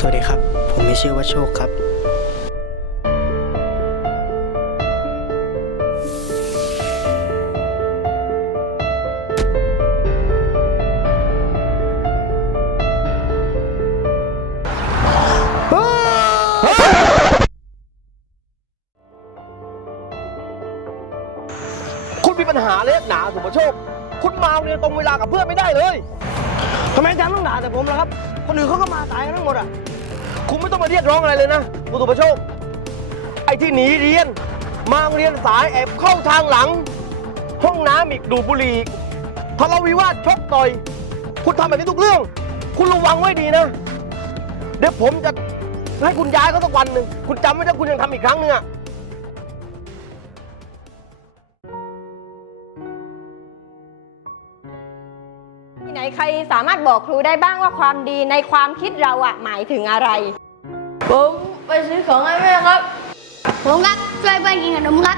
สวัสดีครับ ผมมีชื่อว่าโชคครับ คุณมีปัญหาเล็กหนาสุภโชค คุณมาเรียนตรงเวลากับเพื่อนไม่ได้เลย ทำไมอาจารย์ต้องด่าแต่ผมล่ะครับ คนอื่นเขาก็มาสายกันทั้งหมดอะ คุณไม่ต้องมาเรียกร้องอะไรเลยนะคุณสุภโชค ไอ้ที่หนีเรียน มาเรียนสายแอบเข้าทางหลัง ห้องน้ำอีกดูดบุหรี่อีกทะเลาะวิวาทชกต่อย คุณทำแบบนี้ทุกเรื่อง คุณระวังไว้ดีนะ เดี๋ยวผมจะให้คุณย้ายเขาสักวันหนึ่ง คุณจำไว้ถ้าคุณยังทำอีกครั้งหนึ่งอะ ที่ไหนใครสามารถบอกครูได้บ้างว่าความดีในความคิดเราอะหมายถึงอะไร ผมไปซื้อของให้แม่ครับ ผมครับช่วยเพื่อนกินขนมครับ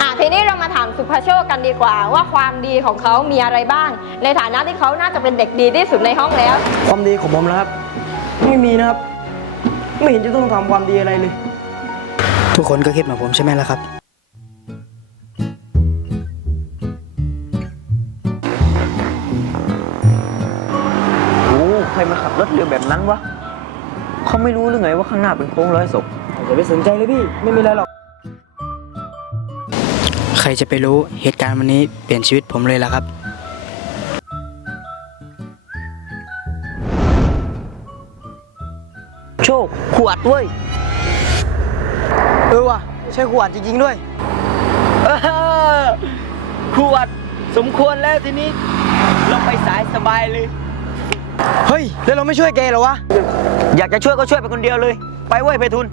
อะทีนี้เรามาถามสุภโชคกันดีกว่า ว่าความดีของเขามีอะไรบ้าง ในฐานะที่เขาน่าจะเป็นเด็กดีที่สุดในห้องแล้ว ความดีของผมนะครับ ไม่มีนะครับ ไม่เห็นจะต้องทำความดีอะไรเลย ทุกคนก็คิดเหมือนผมใช่ไหมล่ะครับ รมาขับรถเร็วแบบนั้นวะเขาไม่รู้หรือไงว่าข้างหน้าเป็นโค้งร้อยศพอย่าไปสนใจเลยพี่ ไม่มีอะไรหรอก ใครจะไปรู้เหตุการณ์วันนี้เปลี่ยนชีวิตผมเลยล่ะครับ โชคขวดด้วยเออว่ะใช่ขวดจริงๆด้วย เออขวดสมควรแล้วทีนี้ เราไปสายสบายเลย เฮ้ย แล้วเราไม่ช่วยแกเหรอวะ อยากจะช่วยก็ช่วยไปคนเดียวเลย ไปเว้ยเพทุน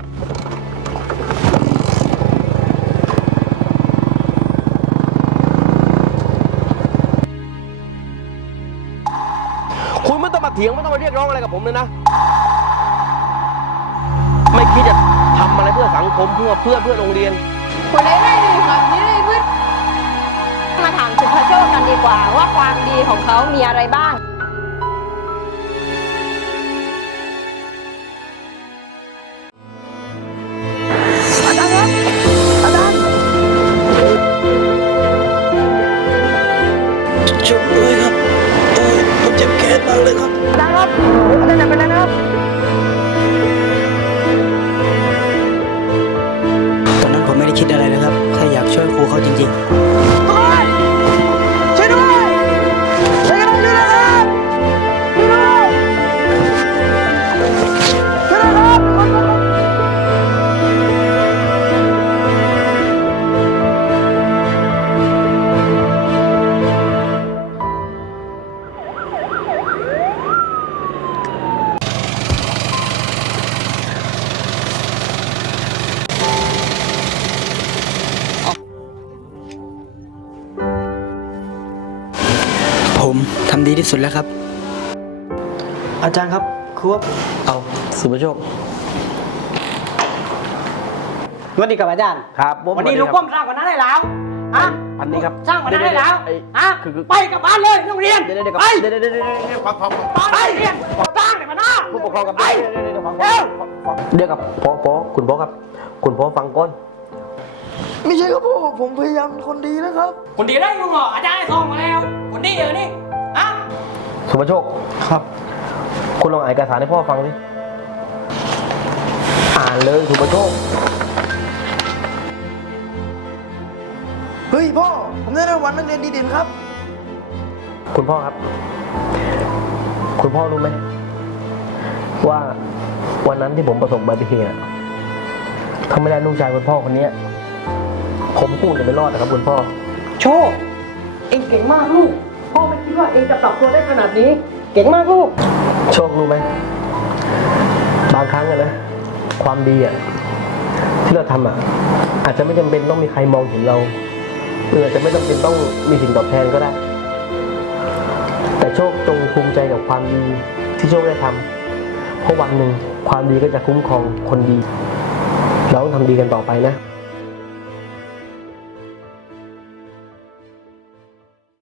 คุณไม่ต้องมาเถียงไม่ต้องมาเรียกร้องอะไรกับผมเลยนะ ไม่คิดจะทำอะไรเพื่อสังคมเพื่อเพื่อเพื่อโรงเรียน คนไหนได้ดีครับนี่เลยเพื่อนมาถามสุภโชคกันดีกว่าว่าความดีของเขามีอะไรบ้าง เลยด้วยครับโอ้ยผมเจ็บแขนมากเลยครับอาจารย์ครับ ทำดีที่สุดแล้วครับ อาจารย์ครับคือว่าเอาสุภโชคสวัสดีครับอาจารย์ครับวันนี้ลูกป้อมสร้างวันนั้นได้แล้วอะพันนี้ครับสร้างวันนั้นได้แล้วเดี๋ยวๆไอ้อะคือคือไปกลับบ้านเลยไม่ต้องเรียนเดี๋ยวเดี๋ยวไปเดี๋ยวเดี๋ยวเดี๋ยวเดี๋ยวฟังฟังไปเรียนสร้างเลยมาหน้าผู้ปกครองกับไปเดี๋ยวเดี๋ยวเดี๋ยวฟังเร็วเดี๋ยวกับพ่อพ่อคุณพ่อครับ คุณพ่อฟังก่อนไม่ใช่ครับพ่อผมพยายามคนดีนะครับ คนดีได้ยุงเหรออาจารย์ให้ส่งมาแล้ว คนดีเหรอนี่อะ สุภโชค ครับ คุณลองอ่านเอกสารให้พ่อฟังสิ อ่านเลยสุภโชค เฮ้ยพ่อ ผมได้รางวัลนักเรียนดีเด่นครับ คุณพ่อครับ คุณพ่อรู้ไหมว่าวันนั้นที่ผมประสบอุบัติเหตุอะถ้าไม่ได้ลูกชายคุณพ่อคนเนี้ยผมคงจะไม่รอดนะครับคุณพ่อ โชค เองเก่งมากลูกพ่อไม่ คิดว่าเองจะปรับตัวได้ขนาดนี้ เก่งมากลูก โชครู้ไหม บางครั้งอะนะ ความดีอะที่เราทำอะอาจจะไม่จำเป็นต้องมีใครมองเห็นเราหรืออาจจะไม่จำเป็นต้องมีสิ่งตอบแทนก็ได้ แต่โชคจงภูมิใจกับความดีที่โชคได้ทำเพราะวันหนึ่งความดีก็จะคุ้มครองคนดี เราต้องทำดีกันต่อไปนะ